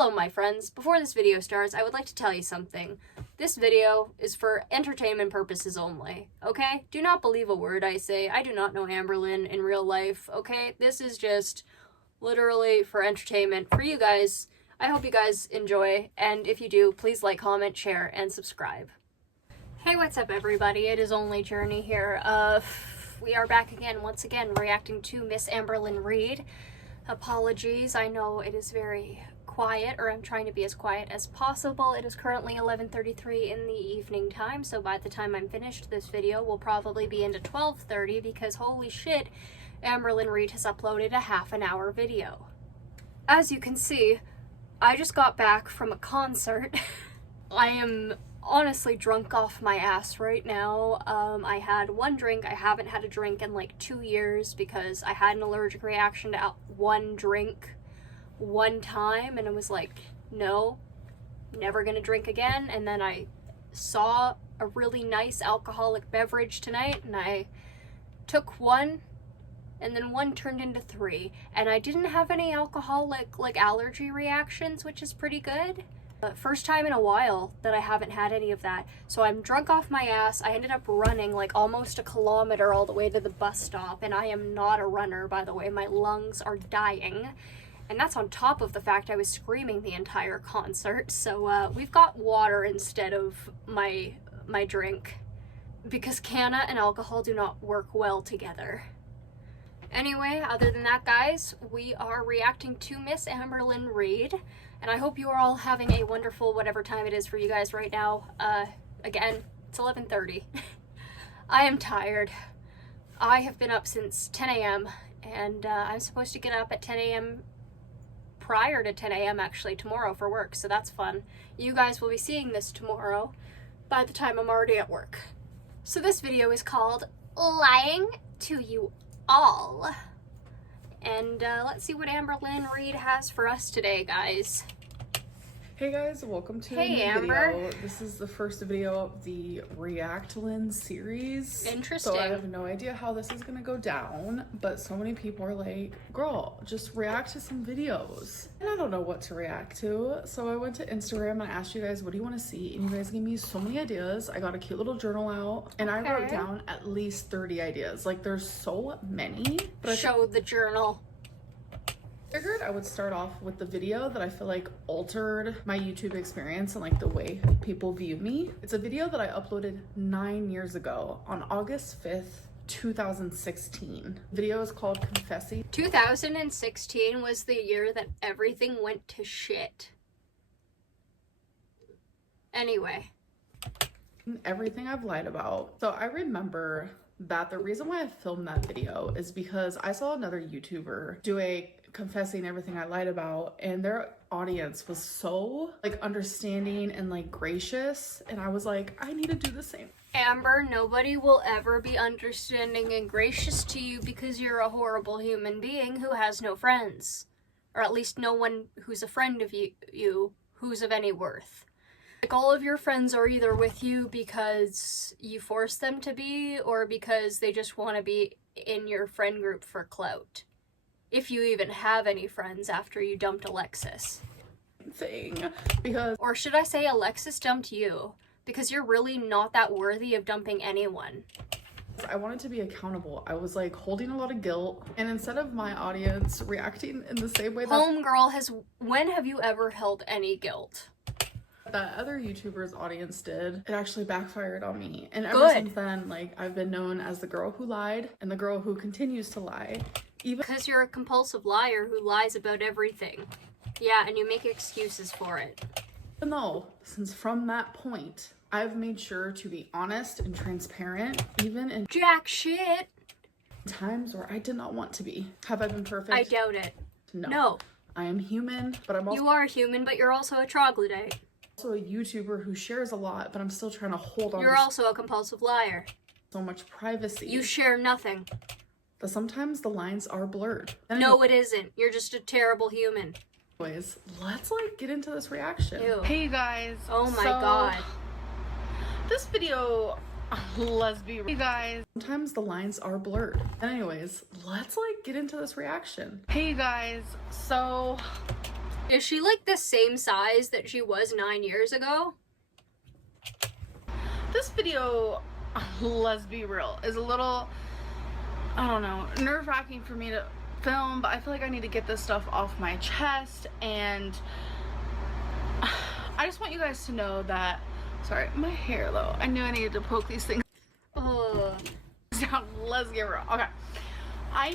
Hello my friends, before this video starts, I would like to tell you something. This video is for entertainment purposes only, okay? Do not believe a word I say. I do not know Amberlynn in real life, okay? This is just literally for entertainment for you guys. I hope you guys enjoy, and if you do, please like, comment, share, and subscribe. Hey, what's up everybody? It is Only Journey here. We are back again, once again, reacting to Miss Amberlynn Reid. Apologies, I know it is very quiet, or I'm trying to be as quiet as possible. It is currently 11:33 in the evening time, so by the time I'm finished this video, we'll probably be into 12:30 because holy shit, Amberlynn Reid has uploaded a half-an-hour video. As you can see, I just got back from a concert. I am honestly drunk off my ass right now. I had one drink. I haven't had a drink in like 2 years because I had an allergic reaction to one drink one time, and I was like, no, never gonna drink again. And then I saw a really nice alcoholic beverage tonight, and I took one, and then one turned into 3, and I didn't have any alcoholic like allergy reactions, which is pretty good. First time in a while that I haven't had any of that. So I'm drunk off my ass. I ended up running like almost a kilometer all the way to the bus stop, and I am not a runner, by the way. My lungs are dying. And that's on top of the fact I was screaming the entire concert. So we've got water instead of my drink, because canna and alcohol do not work well together. Anyway, other than that, guys, we are reacting to Miss Amberlynn Reid, and I hope you are all having a wonderful whatever time it is for you guys right now. Again, it's 11:30. I am tired. I have been up since 10 a.m. and I'm supposed to get up at 10 a.m. prior to 10 a.m. actually tomorrow for work, so that's fun. You guys will be seeing this tomorrow by the time I'm already at work. So this video is called Lying to You All. And let's see what Amberlynn Reid has for us today, guys. Hey guys, welcome to a new Amber. Video. This is the first video of the Reactlyn series. Interesting. So I have no idea how this is gonna go down, but so many people are like, girl, just react to some videos. And I don't know what to react to. So I went to Instagram and I asked you guys, what do you want to see? And you guys gave me so many ideas. I got a cute little journal out and I wrote down at least 30 ideas. Like there's so many. But show the journal. Figured I would start off with the video that I feel like altered my YouTube experience and like the way people view me. It's a video that I uploaded 9 years ago on August 5th, 2016. The video is called Confessing. 2016 was the year that everything went to shit. Anyway. Everything I've lied about. So I remember that the reason why I filmed that video is because I saw another YouTuber do a confessing everything I lied about, and their audience was so like understanding and like gracious, and I was like, I need to do the same. Amber, nobody will ever be understanding and gracious to you because you're a horrible human being who has no friends, or at least no one who's a friend of you who's of any worth. Like all of your friends are either with you because you force them to be, or because they just want to be in your friend group for clout. If you even have any friends after you dumped Alexis. Or should I say Alexis dumped you? Because you're really not that worthy of dumping anyone. I wanted to be accountable. I was like holding a lot of guilt, and instead of my audience reacting in the same way that Homegirl has, when have you ever held any guilt? That other YouTuber's audience did, it actually backfired on me. And ever since then, like, I've been known as the girl who lied and the girl who continues to lie. Even because you're a compulsive liar who lies about everything. Yeah, and you make excuses for it. No, since from that point, I've made sure to be honest and transparent, even in jack shit times where I did not want to be. Have I been perfect? I doubt it. No. I am human, but I'm also— You are human, but you're also a troglodyte. Also a YouTuber who shares a lot, but I'm still trying to hold on. You're also a compulsive liar. So much privacy. You share nothing. But sometimes the lines are blurred. No, it isn't. You're just a terrible human. Anyways, let's like get into this reaction. Ew. Hey you guys. Oh my god. This video, let's be real. Hey guys. Sometimes the lines are blurred. Anyways, let's like get into this reaction. Hey you guys. So Is she like the same size that she was 9 years ago? This video, let's be real, is a little, I don't know, nerve-wracking for me to film, but I feel like I need to get this stuff off my chest, and I just want you guys to know that, sorry, my hair though, I knew I needed to poke these things down. Let's get real. Okay. I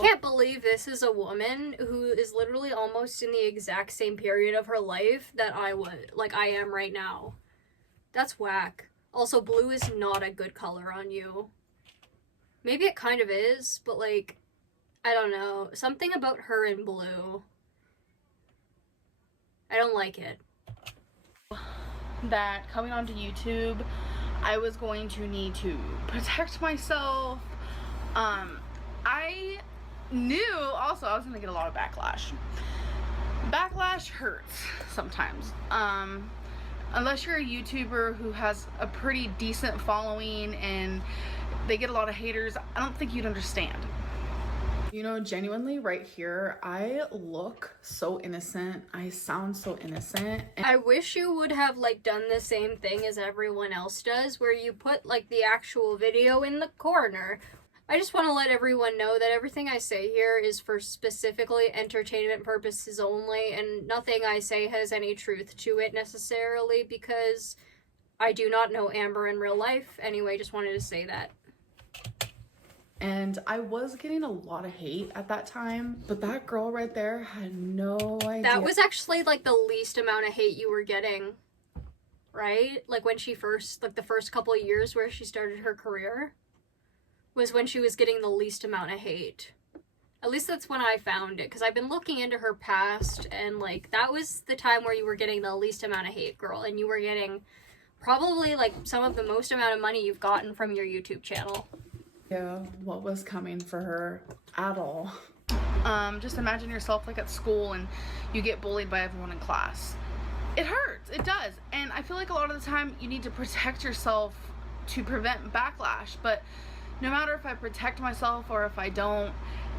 can't believe this is a woman who is literally almost in the exact same period of her life that I am right now. That's whack. Also, blue is not a good color on you. Maybe it kind of is, but like, I don't know. Something about her in blue. I don't like it. That coming onto YouTube, I was going to need to protect myself. I knew also I was gonna get a lot of backlash. Backlash hurts sometimes. Unless you're a YouTuber who has a pretty decent following and they get a lot of haters, I don't think you'd understand. You know, genuinely right here, I look so innocent. I sound so innocent. I wish you would have like done the same thing as everyone else does, where you put like the actual video in the corner. I just want to let everyone know that everything I say here is for specifically entertainment purposes only, and nothing I say has any truth to it necessarily, because I do not know Amber in real life. Anyway, just wanted to say that. And I was getting a lot of hate at that time, but that girl right there had no idea. That was actually like the least amount of hate you were getting, right? Like when she first, like the first couple of years where she started her career, was when she was getting the least amount of hate. At least that's when I found it, because I've been looking into her past, and like that was the time where you were getting the least amount of hate, girl, and you were getting probably like some of the most amount of money you've gotten from your YouTube channel. Yeah, what was coming for her at all. Just imagine yourself like at school and you get bullied by everyone in class. It hurts, it does, and I feel like a lot of the time you need to protect yourself to prevent backlash, but no matter if I protect myself or if I don't,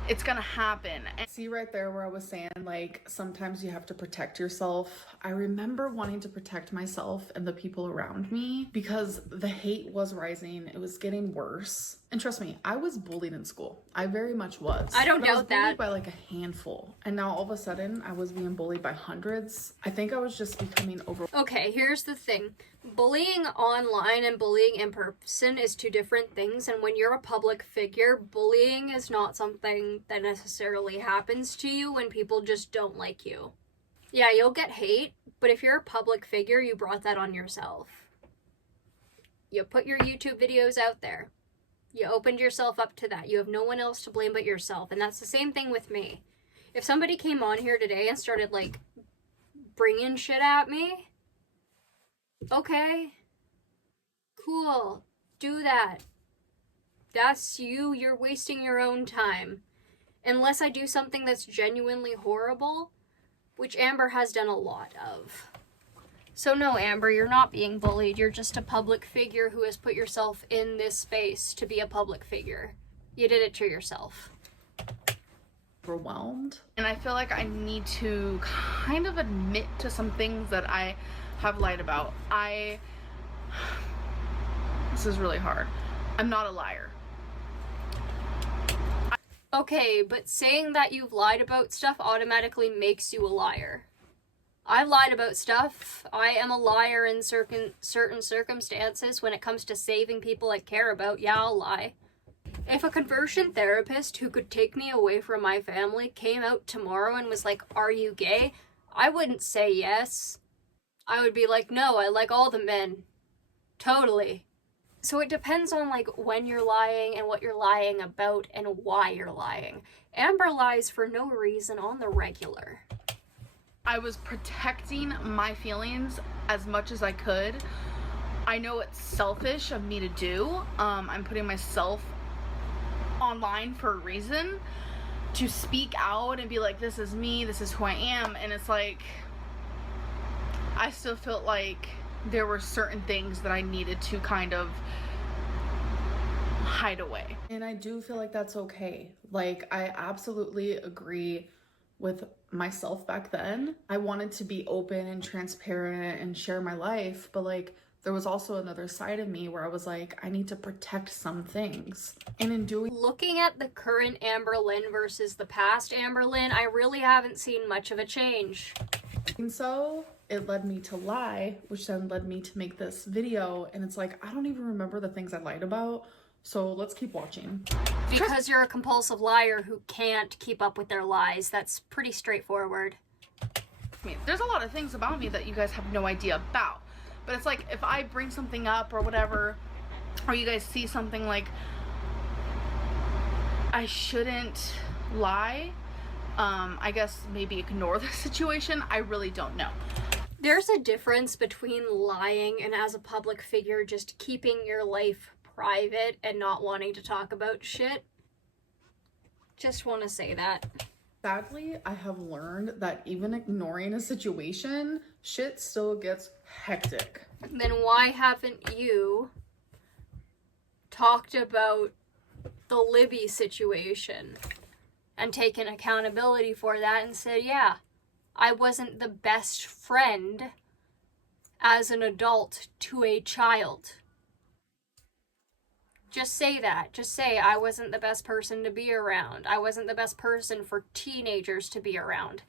it's gonna happen. And see right there where I was saying, like, sometimes you have to protect yourself. I remember wanting to protect myself and the people around me because the hate was rising. It was getting worse. And trust me, I was bullied in school. I very much was. I don't But I was doubt that. bullied by like a handful. And now all of a sudden I was being bullied by hundreds. I think I was just becoming over. Okay, here's the thing. Bullying online and bullying in person is two different things, and when you're a public figure, bullying is not something that necessarily happens to you when people just don't like you. Yeah, you'll get hate, but if you're a public figure, you brought that on yourself. You put your YouTube videos out there. You opened yourself up to that. You have no one else to blame but yourself, and that's the same thing with me. If somebody came on here today and started, like, bringing shit at me, okay, cool, do that. That's you, you're wasting your own time. Unless I do something that's genuinely horrible, which Amber has done a lot of. So no, Amber, you're not being bullied. You're just a public figure who has put yourself in this space to be a public figure. You did it to yourself. Overwhelmed. And I feel like I need to kind of admit to some things that I have lied about. This is really hard. I'm not a liar. Okay, but saying that you've lied about stuff automatically makes you a liar. I've lied about stuff. I am a liar in certain circumstances. When it comes to saving people I care about, yeah, I'll lie. If a conversion therapist who could take me away from my family came out tomorrow and was like, "Are you gay?" I wouldn't say yes. I would be like, "No, I like all the men." Totally. So it depends on like when you're lying and what you're lying about and why you're lying. Amber lies for no reason on the regular. I was protecting my feelings as much as I could. I know it's selfish of me to do. I'm putting myself online for a reason, to speak out and be like, this is me, this is who I am. And it's like, I still felt like there were certain things that I needed to kind of hide away. And I do feel like that's okay. Like, I absolutely agree with myself back then. I wanted to be open and transparent and share my life, but like there was also another side of me where I was like, I need to protect some things. And in doing, Looking at the current Amberlynn versus the past Amberlynn, I really haven't seen much of a change. so, it led me to lie, which then led me to make this video. And it's like, I don't even remember the things I lied about. So let's keep watching. Because you're a compulsive liar who can't keep up with their lies. That's pretty straightforward. I mean, there's a lot of things about me that you guys have no idea about. But it's like, if I bring something up or whatever, or you guys see something like, I shouldn't lie, I guess maybe ignore the situation. I really don't know. There's a difference between lying and, as a public figure, just keeping your life private and not wanting to talk about shit. Just want to say that. Sadly, I have learned that even ignoring a situation, shit still gets hectic. Then why haven't you talked about the Libby situation and taken accountability for that and said, yeah, I wasn't the best friend as an adult to a child? Just say that. Just say, I wasn't the best person to be around. I wasn't the best person for teenagers to be around.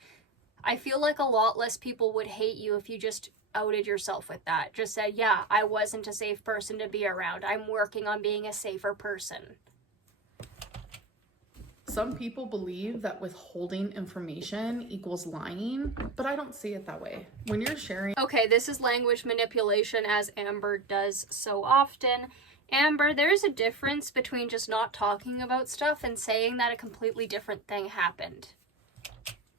I feel like a lot less people would hate you if you just outed yourself with that. Just said, yeah, I wasn't a safe person to be around. I'm working on being a safer person. Some people believe that withholding information equals lying, but I don't see it that way. When you're sharing... Okay, this is language manipulation, as Amber does so often. Amber, there's a difference between just not talking about stuff and saying that a completely different thing happened.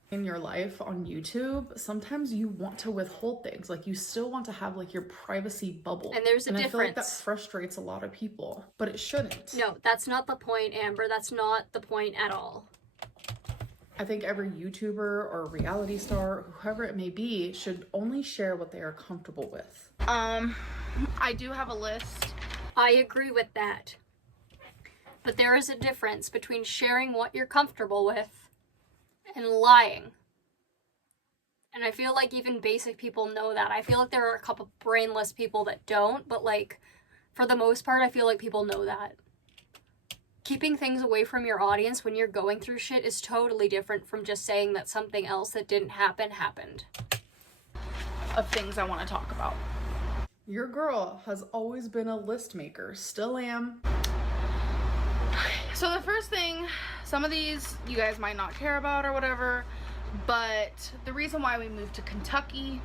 In your life on YouTube, sometimes you want to withhold things. Like, you still want to have like your privacy bubble. And there's a difference. I feel like that frustrates a lot of people, but it shouldn't. No, that's not the point, Amber. That's not the point at all. I think every YouTuber or reality star, whoever it may be, should only share what they are comfortable with. I do have a list. I agree with that. But there is a difference between sharing what you're comfortable with and lying. And I feel like even basic people know that. I feel like there are a couple brainless people that don't, but like, for the most part, I feel like people know that. Keeping things away from your audience when you're going through shit is totally different from just saying that something else that didn't happen happened. Of things I want to talk about. Your girl has always been a list maker. Still am. So the first thing, some of these you guys might not care about or whatever, but the reason why we moved to Kentucky,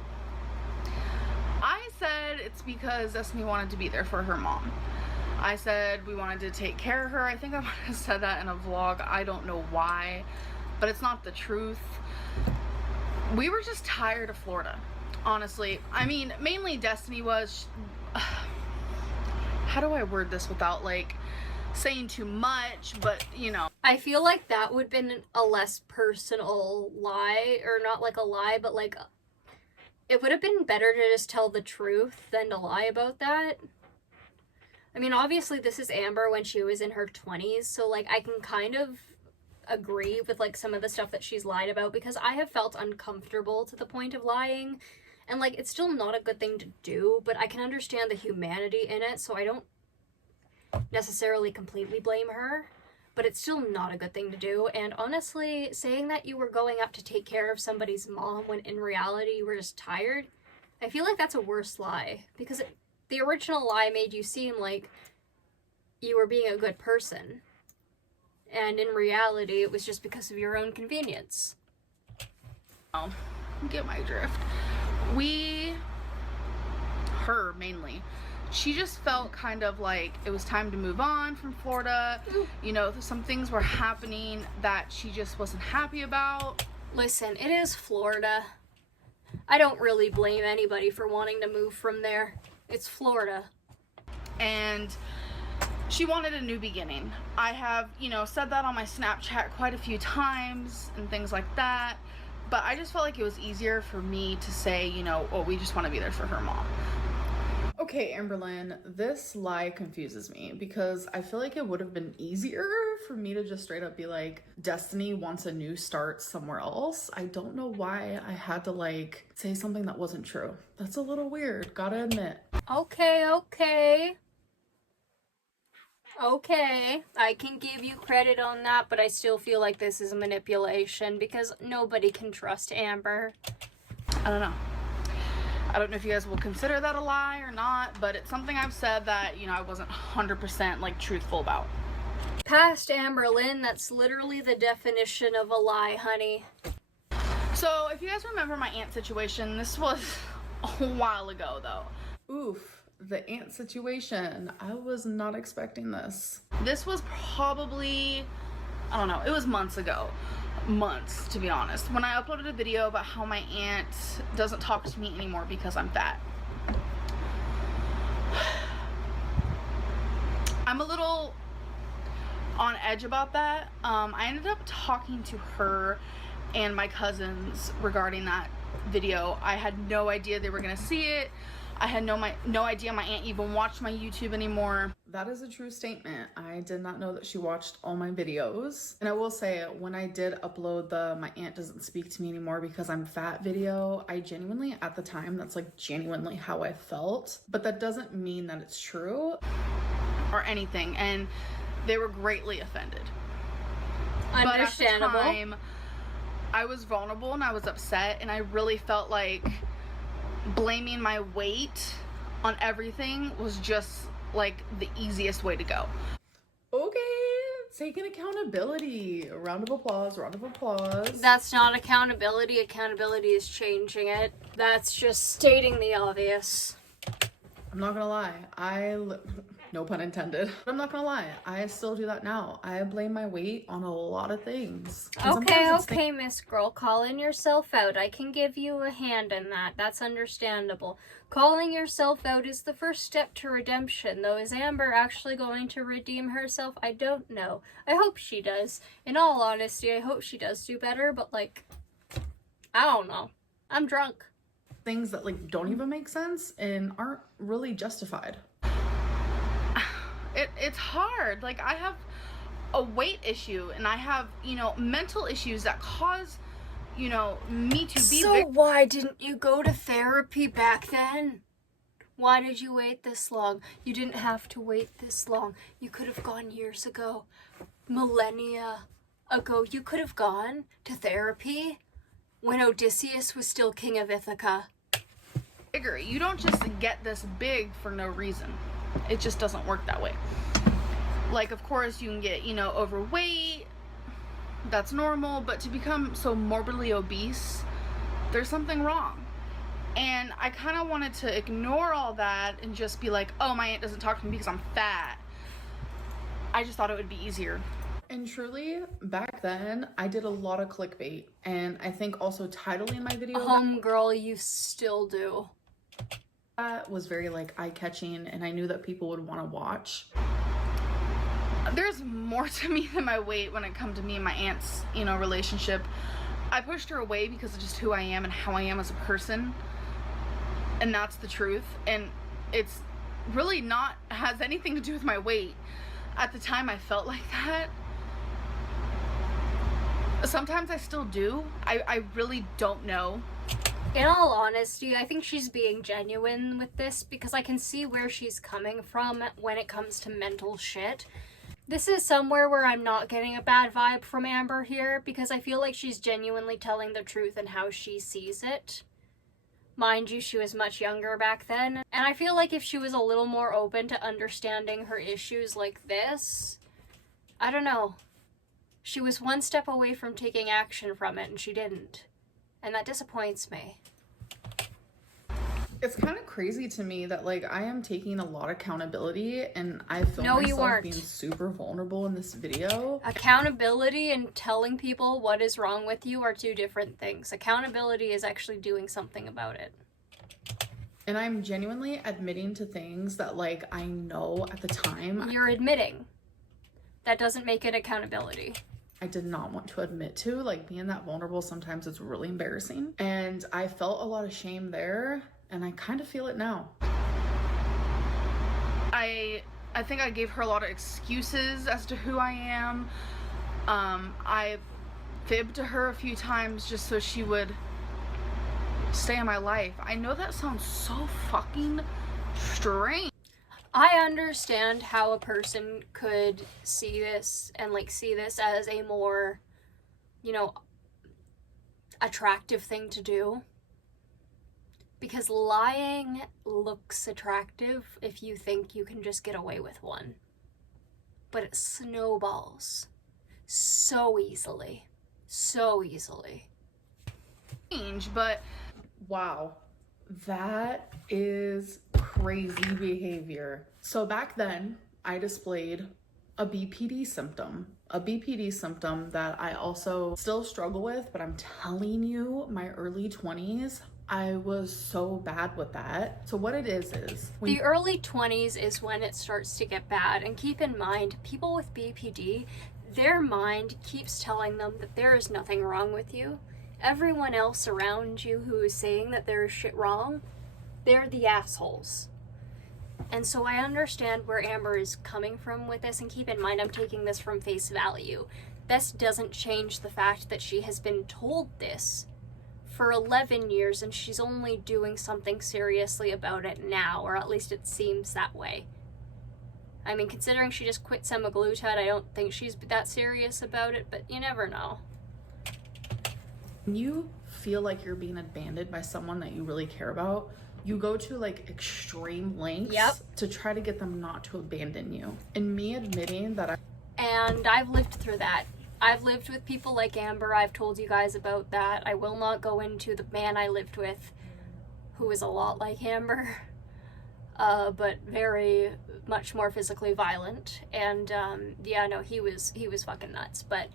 I said it's because Destiny wanted to be there for her mom. I said we wanted to take care of her. I think I might have said that in a vlog. I don't know why, but it's not the truth. We were just tired of Florida. Honestly, I mean, mainly Destiny was, how do I word this without like saying too much, but you know. I feel like that would have been a less personal lie, or not like a lie, but like, it would have been better to just tell the truth than to lie about that. I mean, obviously this is Amber when she was in her 20s, so like I can kind of agree with like some of the stuff that she's lied about, because I have felt uncomfortable to the point of lying. And, like, it's still not a good thing to do, but I can understand the humanity in it, so I don't necessarily completely blame her. But it's still not a good thing to do. And honestly, saying that you were going up to take care of somebody's mom when in reality you were just tired, I feel like that's a worse lie. Because the original lie made you seem like you were being a good person. And in reality, it was just because of your own convenience. Oh, get my drift. Her mainly, she just felt kind of like it was time to move on from Florida. You know, some things were happening that she just wasn't happy about. Listen, it is Florida. I don't really blame anybody for wanting to move from there. It's Florida. And she wanted a new beginning. I have, you know, said that on my Snapchat quite a few times and things like that. But I just felt like it was easier for me to say, you know, oh, we just want to be there for her mom. Okay, Amberlynn, this lie confuses me because I feel like it would have been easier for me to just straight up be like, Destiny wants a new start somewhere else. I don't know why I had to like say something that wasn't true. That's a little weird, gotta admit. Okay. Okay, I can give you credit on that, but I still feel like this is manipulation because nobody can trust Amber. I don't know. I don't know if you guys will consider that a lie or not, but it's something I've said that, you know, I wasn't 100% like truthful about. Past Amberlynn, that's literally the definition of a lie, honey. So if you guys remember my aunt situation, this was a while ago though. Oof. The aunt situation. I was not expecting this. This was probably, I don't know, it was months ago. Months, to be honest. When I uploaded a video about how my aunt doesn't talk to me anymore because I'm fat. I'm a little on edge about that. I ended up talking to her and my cousins regarding that video. I had no idea they were gonna see it. I had no idea my aunt even watched my YouTube anymore. That is a true statement. I did not know that she watched all my videos. And I will say, when I did upload the my aunt doesn't speak to me anymore because I'm fat video, I genuinely, at the time, that's like genuinely how I felt. But that doesn't mean that it's true. Or anything. And they were greatly offended. Understandable. But at the time, I was vulnerable and I was upset, and I really felt like blaming my weight on everything was just like the easiest way to go. Okay, taking accountability. A round of applause, round of applause. That's not accountability. Accountability is changing it. That's just stating the obvious. I'm not gonna lie, no pun intended. But I'm not gonna lie, I still do that now. I blame my weight on a lot of things. And Okay, Miss Girl, calling yourself out. I can give you a hand in that. That's understandable. Calling yourself out is the first step to redemption, though. Is Amber actually going to redeem herself? I don't know. I hope she does. In all honesty, I hope she does do better, but like, I don't know. I'm drunk. Things that like don't even make sense and aren't really justified. It's hard. Like, I have a weight issue, and I have, you know, mental issues that cause, you know, me to be So why didn't you go to therapy back then? Why did you wait this long? You didn't have to wait this long. You could have gone years ago. Millennia ago. You could have gone to therapy when Odysseus was still king of Ithaca. bigger. You don't just get this big for no reason. It just doesn't work that way. Like, of course, you can get, you know, overweight. That's normal. But to become so morbidly obese, there's something wrong. And I kind of wanted to ignore all that and just be like, oh, my aunt doesn't talk to me because I'm fat. I just thought it would be easier. And truly, back then, I did a lot of clickbait. And I think also titling my video Homegirl, you still do. that was very, like, eye-catching. And I knew that people would want to watch. There's more to me than my weight when it comes to me and my aunt's, you know, relationship. I pushed her away because of just who I am and how I am as a person. And that's the truth. And it's really not has anything to do with my weight. At the time, I felt like that. Sometimes I still do. I really don't know. In all honesty, I think she's being genuine with this because I can see where she's coming from when it comes to mental shit. This is somewhere where I'm not getting a bad vibe from Amber here because I feel like she's genuinely telling the truth and how she sees it. Mind you, she was much younger back then, and I feel like if she was a little more open to understanding her issues like this, I don't know. She was one step away from taking action from it, and she didn't. And that disappoints me. It's kind of crazy to me that, like, I am taking a lot of accountability and I feel No, you myself weren't. being super vulnerable in this video. Accountability and telling people what is wrong with you are two different things. Accountability is actually doing something about it. And I'm genuinely admitting to things that, like, I know at the time You're admitting. That doesn't make it accountability. I did not want to admit to. Like, being that vulnerable, sometimes it's really embarrassing. And I felt a lot of shame there, and I kind of feel it now. I think I gave her a lot of excuses as to who I am. I fibbed to her a few times just so she would stay in my life. I know that sounds so fucking strange. I understand how a person could see this and like see this as a more, you know, attractive thing to do. Because lying looks attractive if you think you can just get away with one. But it snowballs so easily. So easily. But Wow, that is crazy behavior. So back then, I displayed a BPD symptom that I also still struggle with, but I'm telling you, my early 20s, I was so bad with that. So what it is when The early 20s is when it starts to get bad. And keep in mind, people with BPD, their mind keeps telling them that there is nothing wrong with you. Everyone else around you who is saying that there is shit wrong, they're the assholes. And so I understand where Amber is coming from with this, and keep in mind I'm taking this from face value. This doesn't change the fact that she has been told this for 11 years and she's only doing something seriously about it now, or at least it seems that way. I mean, considering she just quit semaglutide, I don't think she's that serious about it, but you never know. When you feel like you're being abandoned by someone that you really care about, you go to like extreme lengths to try to get them not to abandon you. And me admitting that And I've lived through that. I've lived with people like Amber. I've told you guys about that. I will not go into the man I lived with, who is a lot like Amber, but very much more physically violent. And yeah, no, he was fucking nuts. But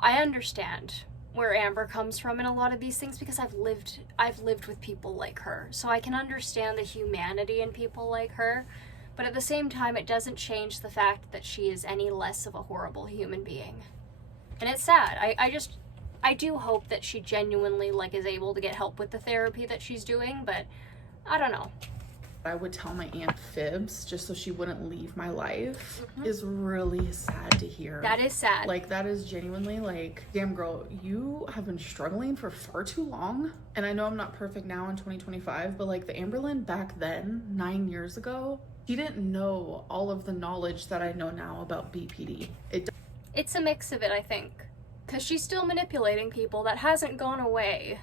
I understand where Amber comes from in a lot of these things because I've lived with people like her. So I can understand the humanity in people like her. But at the same time, it doesn't change the fact that she is any less of a horrible human being. And it's sad. I do hope that she genuinely like is able to get help with the therapy that she's doing, but I don't know. I would tell my aunt fibs just so she wouldn't leave my life is really sad to hear. That is sad. Like, that is genuinely like, damn girl, you have been struggling for far too long. And I know I'm not perfect now in 2025, but like the Amberlynn back then, 9 years ago, she didn't know all of the knowledge that I know now about BPD. It's a mix of it, I think. Because she's still manipulating people. That hasn't gone away.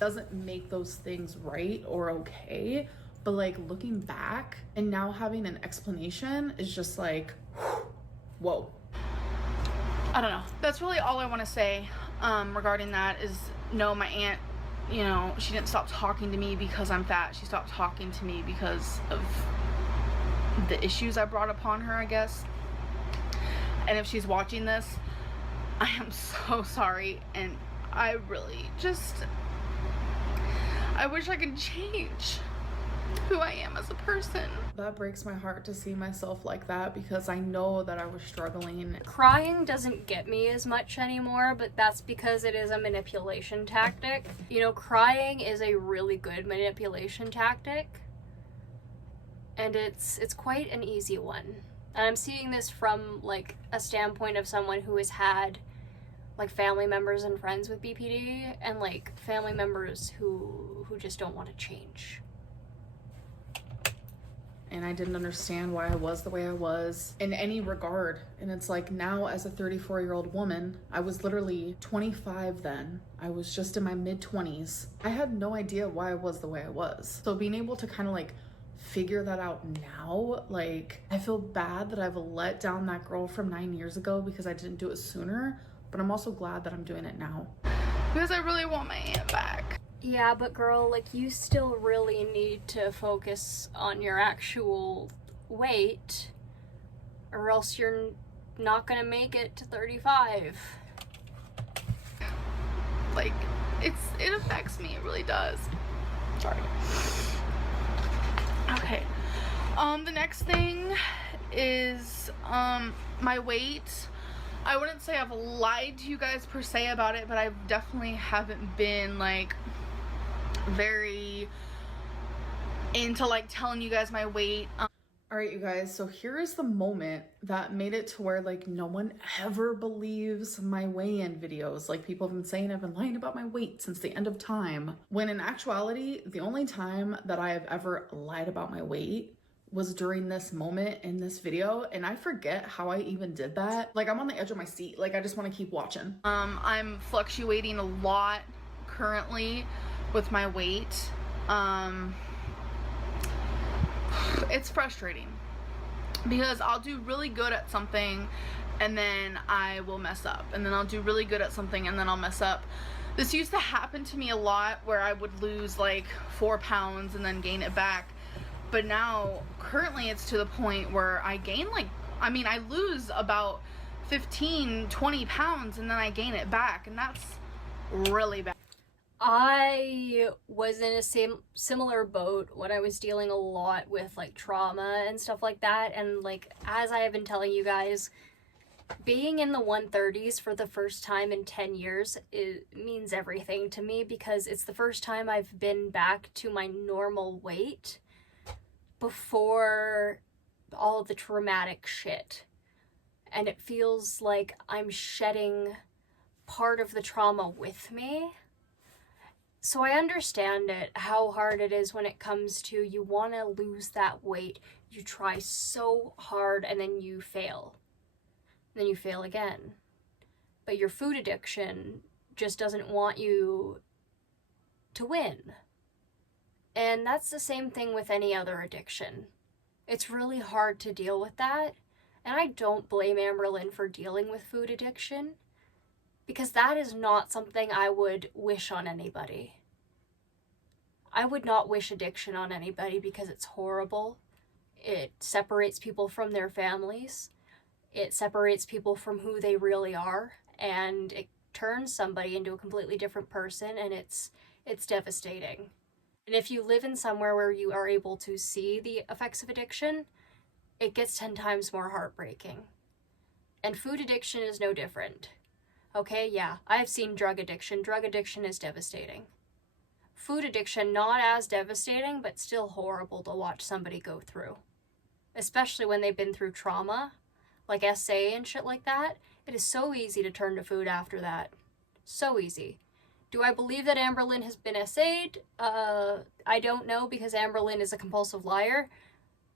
Doesn't make those things right or okay, but like looking back and now having an explanation is just like, whoa. I don't know. That's really all I want to say regarding that is, no, my aunt, you know, she didn't stop talking to me because I'm fat. She stopped talking to me because of the issues I brought upon her, I guess. And if she's watching this, I am so sorry, and I really just, I wish I could change who I am as a person. That breaks my heart to see myself like that because I know that I was struggling. Crying doesn't get me as much anymore, but that's because it is a manipulation tactic. You know, crying is a really good manipulation tactic, and it's quite an easy one. And I'm seeing this from like a standpoint of someone who has had like family members and friends with BPD, and like family members who just don't want to change. And I didn't understand why I was the way I was in any regard. And it's like now as a 34-year-old woman, I was literally 25 then. I was just in my mid-20s. I had no idea why I was the way I was. So being able to kind of like figure that out now, like I feel bad that I've let down that girl from 9 years ago because I didn't do it sooner, but I'm also glad that I'm doing it now. Because I really want my aunt back. Yeah, but girl, like you still really need to focus on your actual weight, or else you're not gonna make it to 35. Like, it affects me, it really does. Sorry. Okay. The next thing is my weight. I wouldn't say I've lied to you guys per se about it, but I definitely haven't been like very into like telling you guys my weight. All right, you guys, so here is the moment that made it to where like no one ever believes my weigh-in videos. Like, people have been saying I've been lying about my weight since the end of time, when in actuality, the only time that I have ever lied about my weight was during this moment in this video, and I forget how I even did that. Like, I'm on the edge of my seat. Like, I just want to keep watching. I'm fluctuating a lot currently with my weight. It's frustrating because I'll do really good at something and then I will mess up, and then I'll do really good at something and then I'll mess up. This used to happen to me a lot, where I would lose like 4 pounds and then gain it back. But now, currently, it's to the point where I gain I lose about 15, 20 pounds and then I gain it back, and that's really bad. I was in a similar boat when I was dealing a lot with like trauma and stuff like that, and like, as I have been telling you guys, being in the 130s for the first time in 10 years, it means everything to me, because it's the first time I've been back to my normal weight before all of the traumatic shit, and it feels like I'm shedding part of the trauma with me. So I understand how hard it is when it comes to, you want to lose that weight, you try so hard and then you fail. Then you fail again. But your food addiction just doesn't want you to win. And that's the same thing with any other addiction. It's really hard to deal with that. And I don't blame Amberlynn for dealing with food addiction, because that is not something I would wish on anybody. I would not wish addiction on anybody, because it's horrible. It separates people from their families. It separates people from who they really are, and it turns somebody into a completely different person, and it's devastating. And if you live in somewhere where you are able to see the effects of addiction, it gets 10 times more heartbreaking. And food addiction is no different. Okay, yeah, I've seen drug addiction. Drug addiction is devastating. Food addiction, not as devastating, but still horrible to watch somebody go through. Especially when they've been through trauma, like SA and shit like that. It is so easy to turn to food after that. So easy. Do I believe that Amberlynn has been SA'd? I don't know, because Amberlynn is a compulsive liar.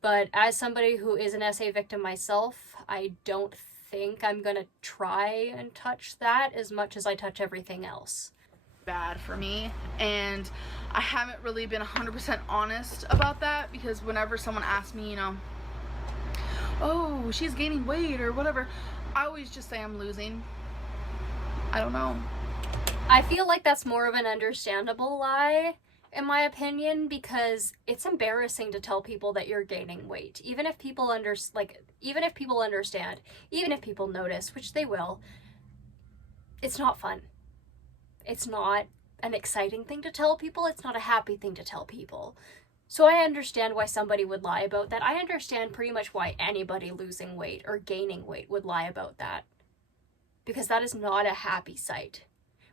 But as somebody who is an SA victim myself, I don't think I'm gonna try and touch that as much as I touch everything else. Bad for me, and I haven't really been 100% honest about that, because whenever someone asks me, oh, she's gaining weight or whatever, I always just say I'm losing. I don't know. I feel like that's more of an understandable lie, in my opinion, because it's embarrassing to tell people that you're gaining weight. Even if people understand, even if people notice, which they will, it's not fun. It's not an exciting thing to tell people. It's not a happy thing to tell people. So I understand why somebody would lie about that. I understand pretty much why anybody losing weight or gaining weight would lie about that. Because that is not a happy sight.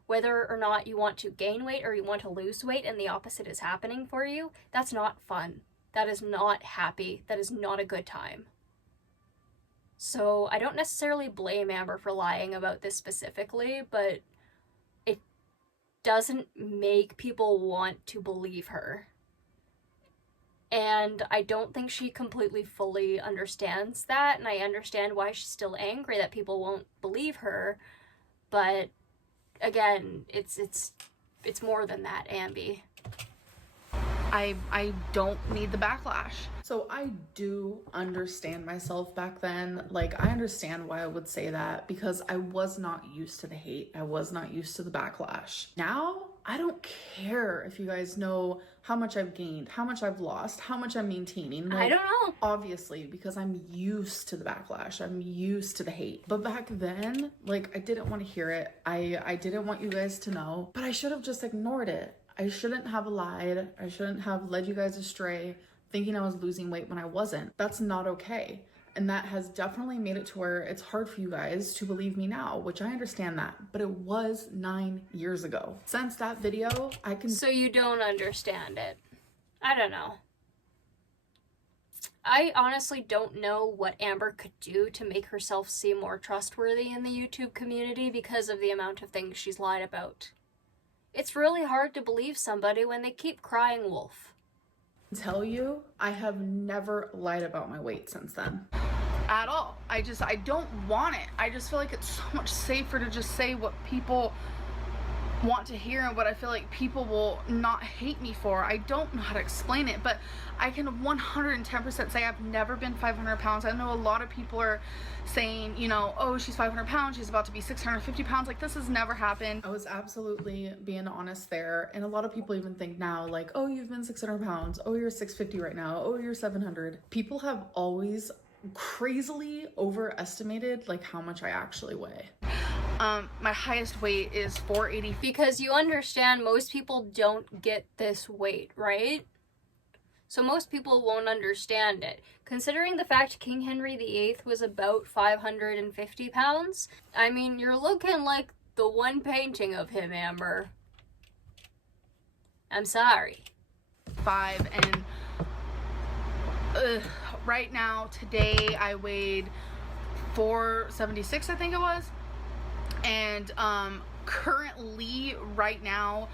Whether or not you want to gain weight or you want to lose weight and the opposite is happening for you, that's not fun. That is not happy. That is not a good time. So I don't necessarily blame Amber for lying about this specifically, but it doesn't make people want to believe her. And I don't think she completely fully understands that, and I understand why she's still angry that people won't believe her, but again, it's more than that, Ambi. I don't need the backlash. So I do understand myself back then. Like, I understand why I would say that, because I was not used to the hate. I was not used to the backlash. Now, I don't care if you guys know how much I've gained, how much I've lost, how much I'm maintaining. Like, I don't know. Obviously, because I'm used to the backlash. I'm used to the hate. But back then, like, I didn't want to hear it. I didn't want you guys to know. But I should have just ignored it. I shouldn't have lied. I shouldn't have led you guys astray thinking I was losing weight when I wasn't. That's not okay. And that has definitely made it to where it's hard for you guys to believe me now, which I understand that, but it was 9 years ago. Since that video, I can... So you don't understand it. I don't know. I honestly don't know what Amber could do to make herself seem more trustworthy in the YouTube community because of the amount of things she's lied about. It's really hard to believe somebody when they keep crying wolf. Tell you, I have never lied about my weight since then. At all. I don't want it. I just feel like it's so much safer to just say what people want to hear and what I feel like people will not hate me for. I don't know how to explain it, but I can 110% say I've never been 500 pounds. I know a lot of people are saying, you know, oh, she's 500 pounds, she's about to be 650 pounds. Like, this has never happened. I was absolutely being honest there. And a lot of people even think now, like, oh, you've been 600 pounds. Oh, you're 650 right now. Oh, you're 700. People have always crazily overestimated, like, how much I actually weigh. My highest weight is 480. Because you understand most people don't get this weight, right? So most people won't understand it. Considering the fact King Henry VIII was about 550 pounds, I mean, you're looking like the one painting of him, Amber. I'm sorry. 5 and right now, today, I weighed 476, I think it was. And currently, right now,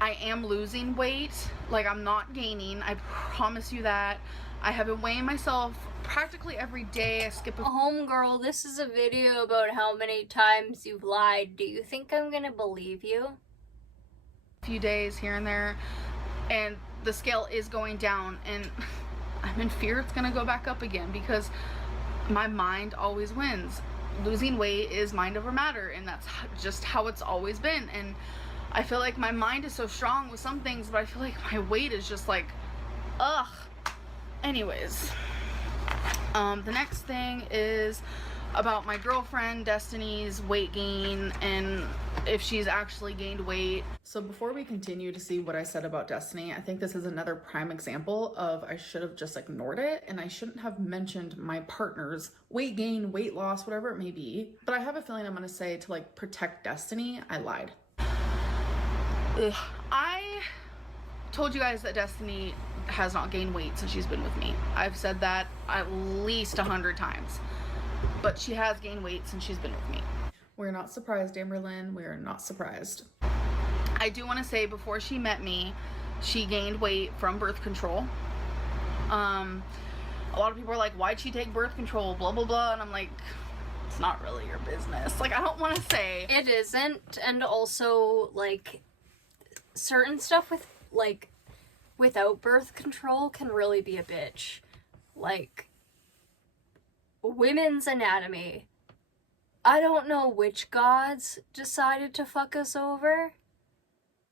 I am losing weight. Like, I'm not gaining. I promise you that. I have been weighing myself practically every day. I skip a Homegirl, this is a video about how many times you've lied. Do you think I'm gonna believe you? few days here and there, and the scale is going down, and I'm in fear it's gonna go back up again because my mind always wins. Losing weight is mind over matter, and that's just how it's always been. And I feel like my mind is so strong with some things, but I feel like my weight is just like, ugh. Anyways, the next thing is about my girlfriend Destiny's weight gain and if she's actually gained weight. So before we continue to see what I said about Destiny, I think this is another prime example of I should have just ignored it, and I shouldn't have mentioned my partner's weight gain, weight loss, whatever it may be. But I have a feeling I'm gonna say to like protect Destiny, I lied. Ugh. I told you guys that Destiny has not gained weight since she's been with me. I've said that at least 100 times. But she has gained weight since she's been with me. We're not surprised, Amberlynn. We are not surprised. I do want to say, before she met me, she gained weight from birth control. A lot of people are like, why'd she take birth control? Blah, blah, blah. And I'm like, it's not really your business. Like, I don't want to say. It isn't. And also, like, certain stuff with, like, without birth control can really be a bitch. Like, women's anatomy. I don't know which gods decided to fuck us over,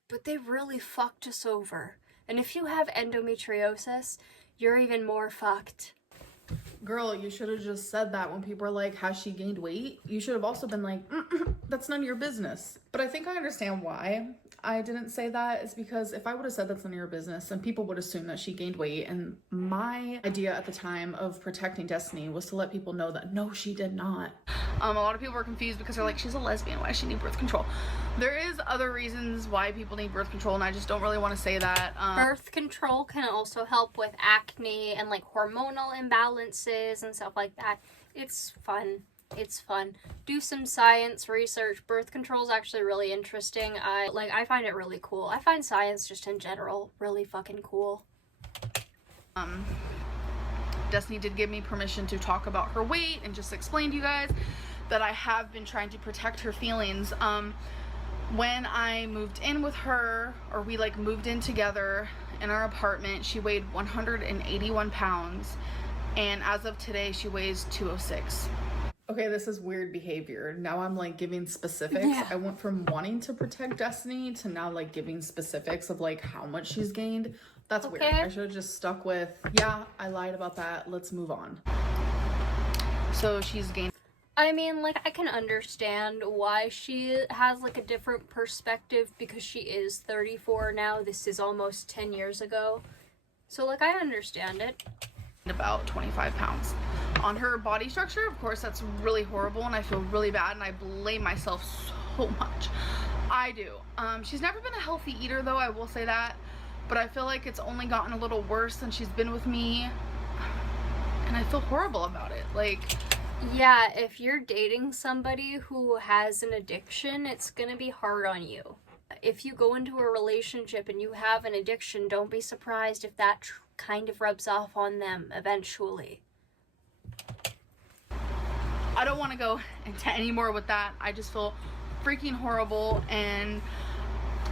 but they really fucked us over. And if you have endometriosis, you're even more fucked. Girl, you should have just said that when people are like, has she gained weight? You should have also been like, that's none of your business. But I think I understand why I didn't say that. Is because if I would have said that's none of your business, then people would assume that she gained weight. And my idea at the time of protecting Destiny was to let people know that no, she did not. A lot of people are confused because they're like, she's a lesbian, why does she need birth control? There is other reasons why people need birth control, and I just don't really want to say that. Birth control can also help with acne and like hormonal imbalances and stuff like that. It's fun. It's fun. Do some science research. Birth control is actually really interesting. I find it really cool. I find science just in general really fucking cool. Destiny did give me permission to talk about her weight and just explain to you guys that I have been trying to protect her feelings. When I moved in with her, or we like moved in together in our apartment, she weighed 181 pounds, and as of today she weighs 206. Okay, this is weird behavior. Now I'm like giving specifics. Yeah. I went from wanting to protect Destiny to now like giving specifics of like how much she's gained. That's weird. I should have just stuck with, yeah, I lied about that. Let's move on. So she's gained. I mean, like, I can understand why she has like a different perspective because she is 34 now. This is almost 10 years ago. So like, I understand it. About 25 pounds. On her body structure, of course, that's really horrible, and I feel really bad, and I blame myself so much. I do. She's never been a healthy eater, though, I will say that, but I feel like it's only gotten a little worse since she's been with me. and I feel horrible about it. Like, yeah, if you're dating somebody who has an addiction, it's gonna be hard on you. If you go into a relationship and you have an addiction, don't be surprised if that kind of rubs off on them eventually. I don't want to go into any more with that. I just feel freaking horrible, and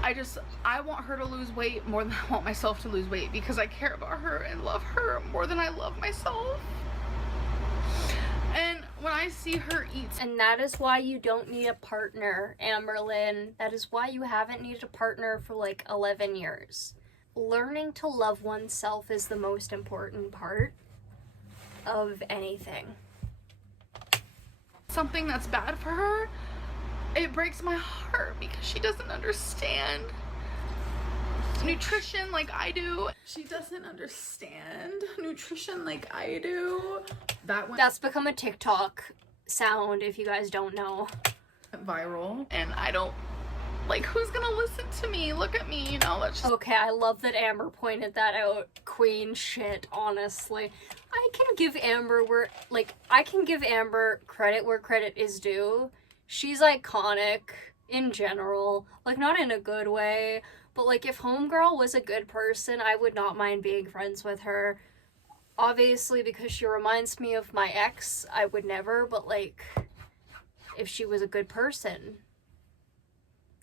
I want her to lose weight more than I want myself to lose weight, because I care about her and love her more than I love myself. And when I see her eat, And that is why you don't need a partner, Amberlynn. That is why you haven't needed a partner for like 11 years. Learning to love oneself is the most important part of anything. something that's bad for her, it breaks my heart because she doesn't understand nutrition like I do. She doesn't understand nutrition like I do. That's become a TikTok sound, if you guys don't know. Went viral. And I don't, like, who's gonna listen to me? Look at me, you know, that's just... Okay, I love that Amber pointed that out. Queen shit, honestly. I can give Amber credit where credit is due. She's iconic in general. Like, not in a good way, but like, if Homegirl was a good person, I would not mind being friends with her. Obviously, because she reminds me of my ex, I would never, but like, if she was a good person,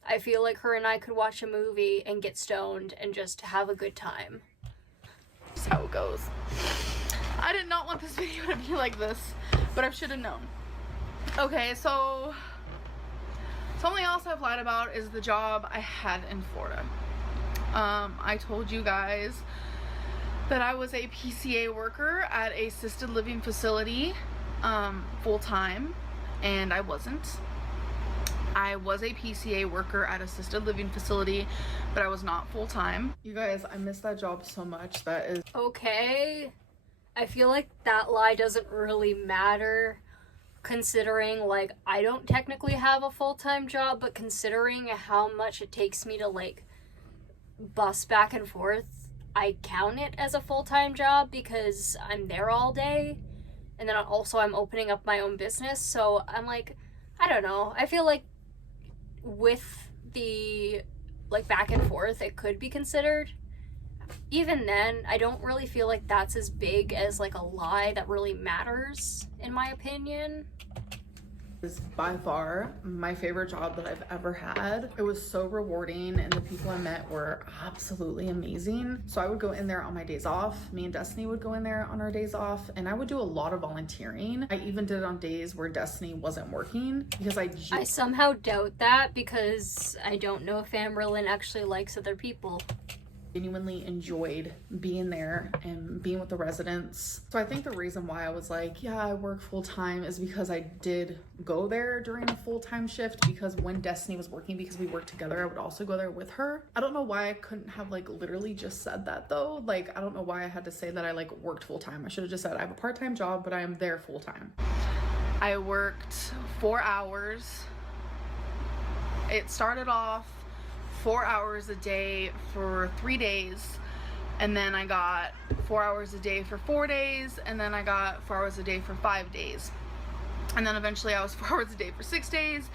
I feel like her and I could watch a movie and get stoned and just have a good time. That's how it goes. I did not want this video to be like this, but I should have known. Okay, so something else I've lied about is the job I had in Florida. I told you guys that I was a PCA worker at a assisted living facility full-time, and I wasn't. I was a PCA worker at assisted living facility, but I was not full-time. You guys, I miss that job so much. That is Okay, I feel like that lie doesn't really matter, considering like I don't technically have a full-time job, but considering how much it takes me to like bus back and forth, I count it as a full-time job because I'm there all day, and then also I'm opening up my own business. So I'm like, I don't know, I feel like with the like back and forth it could be considered. Even then, I don't really feel like that's as big as like a lie that really matters, in my opinion. by far my favorite job that I've ever had. It was so rewarding, and the people I met were absolutely amazing. So I would go in there on my days off. Me and Destiny would go in there on our days off, and I would do a lot of volunteering. I even did it on days where Destiny wasn't working, because I somehow doubt that, because I don't know if Amberlynn actually likes other people. Genuinely enjoyed being there and being with the residents. So I think the reason why I was like, yeah, I work full-time is because I did go there during a full-time shift, because when Destiny was working, because we worked together, I would also go there with her. I don't know why I couldn't have like literally just said that though. Like, I don't know why I had to say that I like worked full-time. I should have just said I have a part-time job, but I am there full-time. I worked 4 hours. It started off 4 hours a day for 3 days, and then I got 4 hours a day for 4 days, and then I got 4 hours a day for 5 days, and then eventually I was 4 hours a day for 6 days,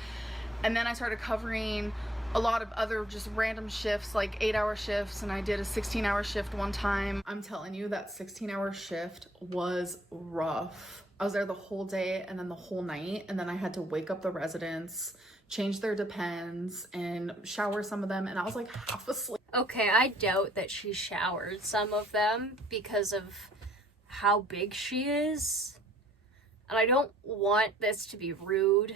and then I started covering a lot of other just random shifts, like 8-hour shifts, and I did a 16-hour shift one time. I'm telling you, that 16-hour shift was rough. I was there the whole day and then the whole night, and then I had to wake up the residents, change their Depends, and shower some of them, and I was like half asleep. Okay, I doubt that she showered some of them because of how big she is. And I don't want this to be rude,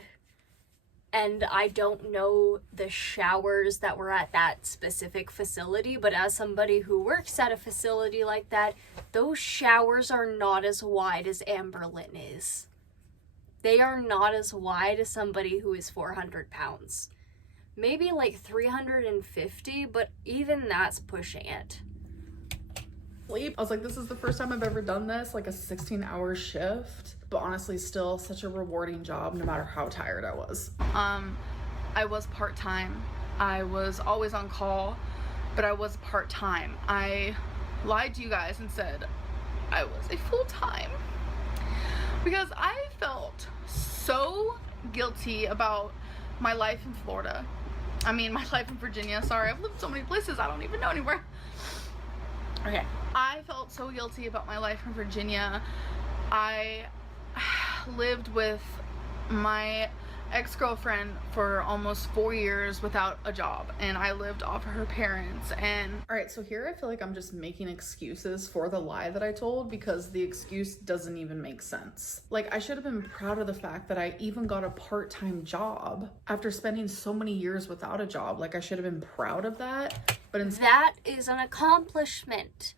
and I don't know the showers that were at that specific facility, but as somebody who works at a facility like that, those showers are not as wide as Amberlynn is. They are not as wide as somebody who is 400 pounds. Maybe like 350, but even that's pushing it. I was like, this is the first time I've ever done this, like a 16-hour shift. But honestly, still such a rewarding job, no matter how tired I was. I was part-time. I was always on call, but I was part-time. I lied to you guys and said I was a full-time because I felt so guilty about my life in Florida. I mean, my life in Virginia. Sorry, I've lived so many places I don't even know anymore. Okay, I felt so guilty about my life in Virginia. I lived with my ex-girlfriend for almost 4 years without a job, and I lived off of her parents. And all right, so here I feel like I'm just making excuses for the lie that I told, because the excuse doesn't even make sense. Like, I should have been proud of the fact that I even got a part-time job after spending so many years without a job. Like, I should have been proud of that, but That is an accomplishment.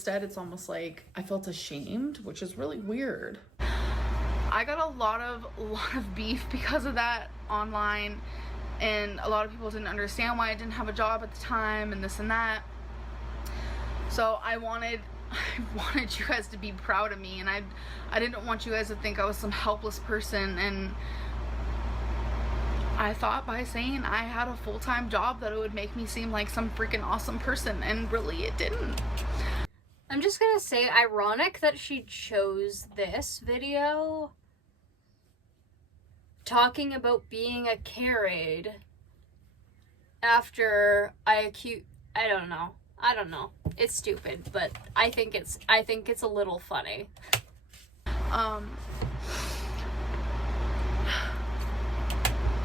instead it's almost like I felt ashamed, which is really weird. I got a lot of beef because of that online, and a lot of people didn't understand why I didn't have a job at the time and this and that. So I wanted you guys to be proud of me, and I didn't want you guys to think I was some helpless person. And I thought by saying I had a full-time job that it would make me seem like some freaking awesome person, and really it didn't. I'm just gonna say, ironic that she chose this video talking about being a care aide after I don't know. It's stupid, but I think it's a little funny.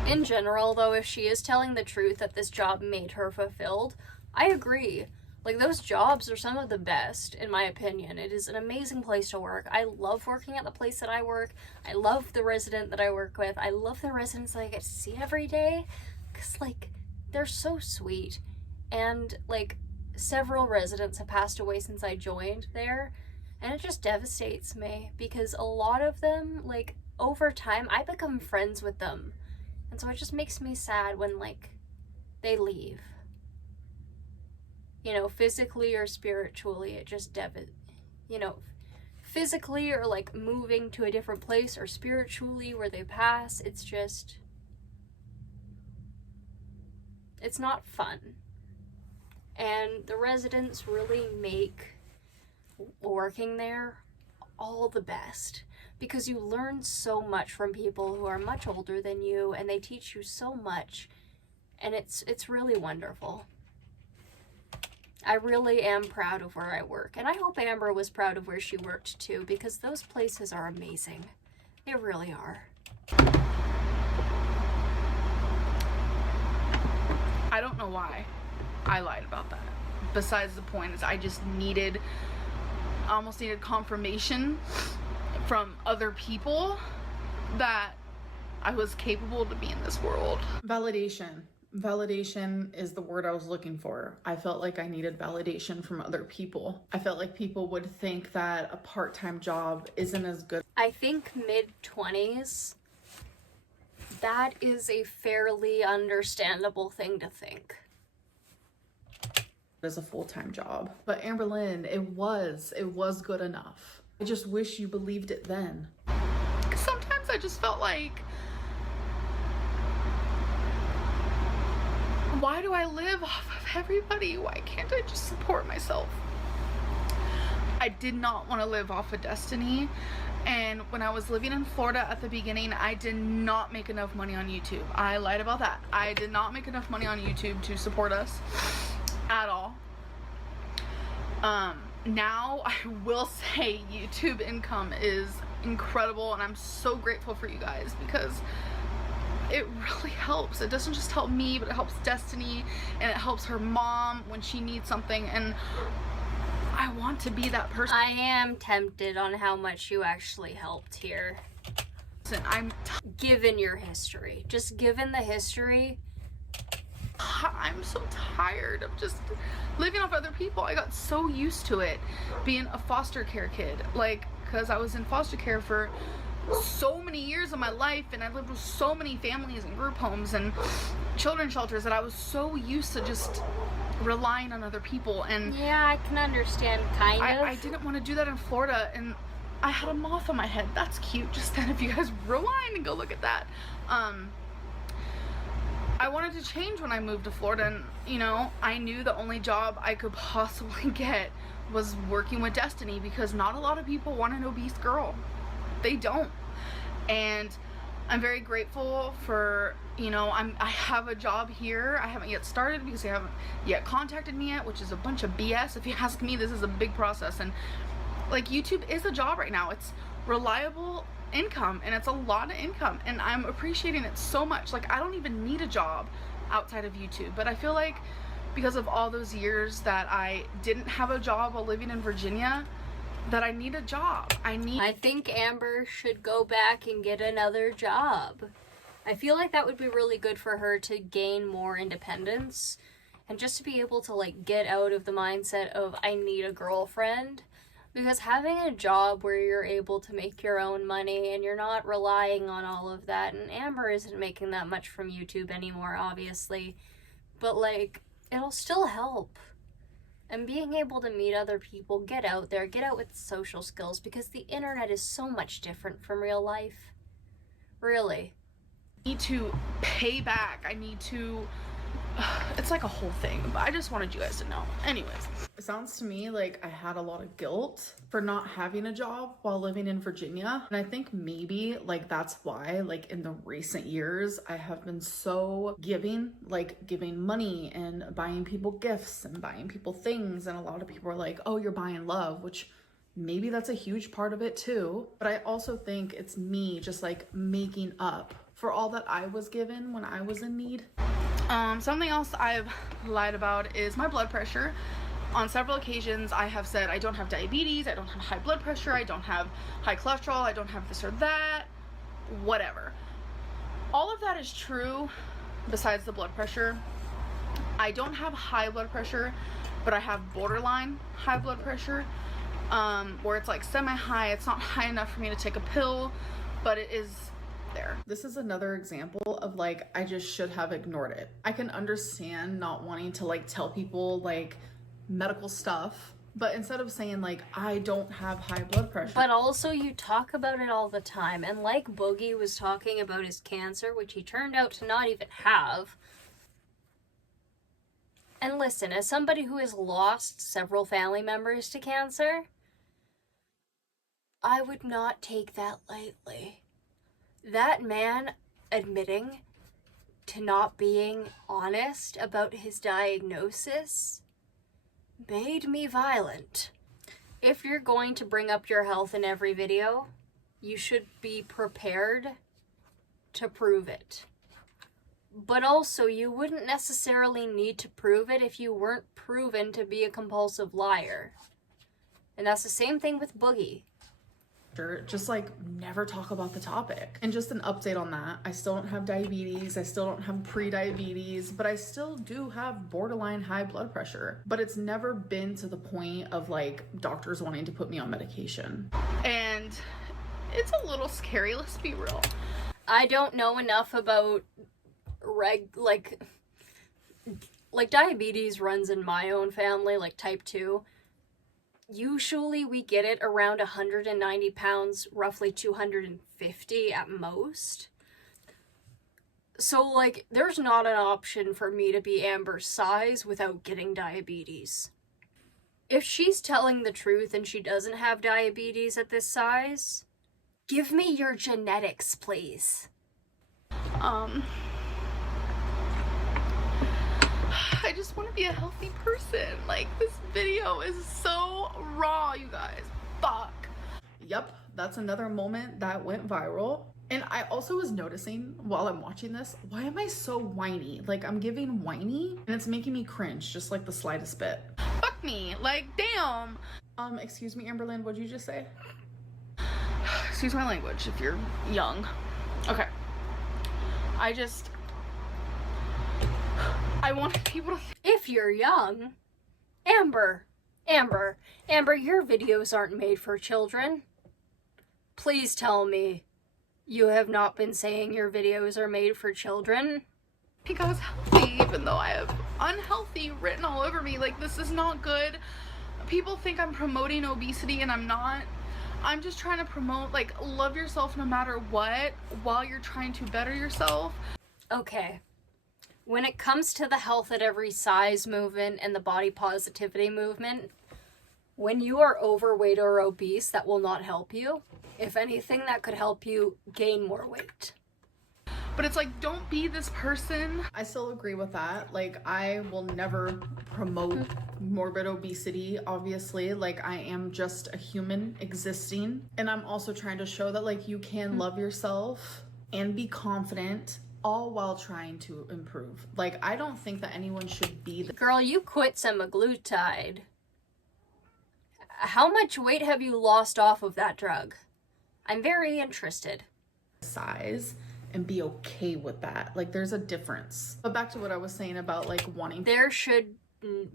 In general, though, if she is telling the truth that this job made her fulfilled, I agree. Like, those jobs are some of the best, in my opinion. It is an amazing place to work. I love working at the place that I work. I love the resident that I work with. I love the residents that I get to see every day, because, like, they're so sweet. And, like, several residents have passed away since I joined there, and it just devastates me, because a lot of them, like, over time, I become friends with them. And so it just makes me sad when, like, they leave. You know, physically or spiritually, it just physically or like moving to a different place, or spiritually where they pass, it's not fun. And the residents really make working there all the best, because you learn so much from people who are much older than you, and they teach you so much, and it's really wonderful. I really am proud of where I work, and I hope Amber was proud of where she worked too, because those places are amazing. They really are. I don't know why I lied about that. Besides the point is, I almost needed confirmation from other people that I was capable to be in this world. Validation is the word I was looking for. I felt like I needed validation from other people. I felt like people would think that a part-time job isn't as good. I think mid-20s, that is a fairly understandable thing to think. As a full-time job. But Amberlynn, it was good enough. I just wish you believed it then. Sometimes I just felt like, why do I live off of everybody? Why can't I just support myself? I did not want to live off of Destiny. And when I was living in Florida at the beginning, I did not make enough money on YouTube. I lied about that. I did not make enough money on YouTube to support us at all. Now I will say YouTube income is incredible, and I'm so grateful for you guys, because it really helps. It doesn't just help me, but it helps Destiny, and it helps her mom when she needs something, and I want to be that person. I am tempted on how much you actually helped here. Given your history. Just given the history. I'm so tired of just living off other people. I got so used to it being a foster care kid. Like, because I was in foster care for so many years of my life, and I lived with so many families and group homes and children's shelters, that I was so used to just relying on other people. And yeah, I can understand, kind of. I didn't want to do that in Florida, and I had a moth on my head. That's cute. Just then, if you guys rewind and go look at that. I wanted to change when I moved to Florida, and, you know, I knew the only job I could possibly get was working with Destiny, because not a lot of people want an obese girl. They don't. And I'm very grateful for, you know, I have a job here. I haven't yet started because they haven't yet contacted me yet, which is a bunch of BS. If you ask me, this is a big process. And like, YouTube is a job right now. It's reliable income, and it's a lot of income, and I'm appreciating it so much. Like, I don't even need a job outside of YouTube, but I feel like because of all those years that I didn't have a job while living in Virginia, that I need a job. I think Amber should go back and get another job. I feel like that would be really good for her to gain more independence and just to be able to like get out of the mindset of I need a girlfriend. Because having a job where you're able to make your own money and you're not relying on all of that, and Amber isn't making that much from YouTube anymore, obviously, but like, it'll still help. And being able to meet other people, get out there, get out with social skills, because the internet is so much different from real life. Really. I need to pay back. I need to... It's like a whole thing, but I just wanted you guys to know. Anyways. It sounds to me like I had a lot of guilt for not having a job while living in Virginia. And I think maybe like that's why like in the recent years I have been so giving, like giving money and buying people gifts and buying people things. And a lot of people are like, oh, you're buying love, which maybe that's a huge part of it too. But I also think it's me just like making up for all that I was given when I was in need. Something else I've lied about is my blood pressure. On several occasions, I have said I don't have diabetes, I don't have high blood pressure, I don't have high cholesterol, I don't have this or that, whatever. All of that is true besides the blood pressure. I don't have high blood pressure, but I have borderline high blood pressure, where it's like semi-high. It's not high enough for me to take a pill, but it is there. This is another example of like, I just should have ignored it. I can understand not wanting to like tell people like medical stuff, but instead of saying like, I don't have high blood pressure. But also you talk about it all the time. And like Boogie was talking about his cancer, which he turned out to not even have. And listen, as somebody who has lost several family members to cancer, I would not take that lightly. That man admitting to not being honest about his diagnosis made me violent. If you're going to bring up your health in every video, you should be prepared to prove it. But also, you wouldn't necessarily need to prove it if you weren't proven to be a compulsive liar. And that's the same thing with Boogie. Just like never talk about the topic. And just an update on that, I still don't have diabetes, I still don't have pre-diabetes, but I still do have borderline high blood pressure. But it's never been to the point of like doctors wanting to put me on medication. And it's a little scary, let's be real. I don't know enough about like diabetes runs in my own family, like type 2. Usually we get it around 190 pounds, roughly 250 at most. So, like, there's not an option for me to be Amber's size without getting diabetes. If she's telling the truth and she doesn't have diabetes at this size, give me your genetics, please. I just want to be a healthy person. Like, this video is so raw, you guys. Fuck. Yep, that's another moment that went viral. And I also was noticing while I'm watching this, why am I so whiny? Like, I'm giving whiny and it's making me cringe just like the slightest bit. Fuck me. Like, damn. Excuse me, Amberlynn, what'd you just say? Excuse my language if you're young. Okay. I want people to If you're young, Amber, your videos aren't made for children. Please tell me you have not been saying your videos are made for children. think I was healthy, even though I have unhealthy written all over me. Like, this is not good. People think I'm promoting obesity and I'm not. I'm just trying to promote, like, love yourself no matter what while you're trying to better yourself. Okay. When it comes to the health at every size movement and the body positivity movement, When you are overweight or obese, that will not help you. If anything, that could help you gain more weight. But it's like, don't be this person. I still agree with that. Like, I will never promote morbid obesity, obviously. Like, I am just a human existing. And I'm also trying to show that, like, you can love yourself and be confident, all while trying to improve. Like, I don't think that anyone should be the Girl, you quit semaglutide. How much weight have you lost off of that drug? I'm very interested. size and be okay with that. Like, there's a difference. But back to what I was saying about, like, wanting... There should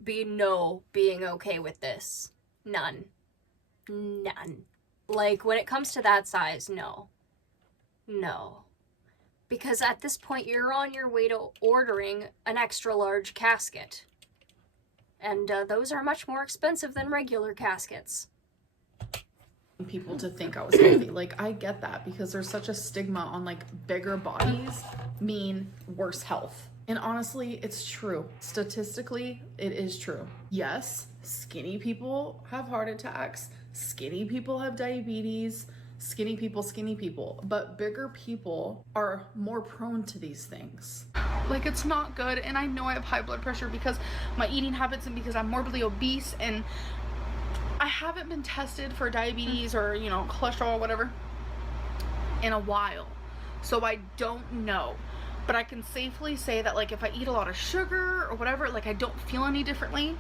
be no being okay with this. None. None. Like, when it comes to that size, no. No. Because at this point, you're on your way to ordering an extra large casket. And those are much more expensive than regular caskets. people to think I was healthy. Like, I get that because there's such a stigma on, like, bigger bodies mean worse health. And honestly, it's true. Statistically, it is true. Yes, skinny people have heart attacks. Skinny people have diabetes. Skinny people. But bigger people are more prone to these things. Like, it's not good. And I know I have high blood pressure because my eating habits and because I'm morbidly obese, and I haven't been tested for diabetes or, you know, cholesterol or whatever in a while. So I don't know. But I can safely say that, like, if I eat a lot of sugar or whatever, like, I don't feel any differently.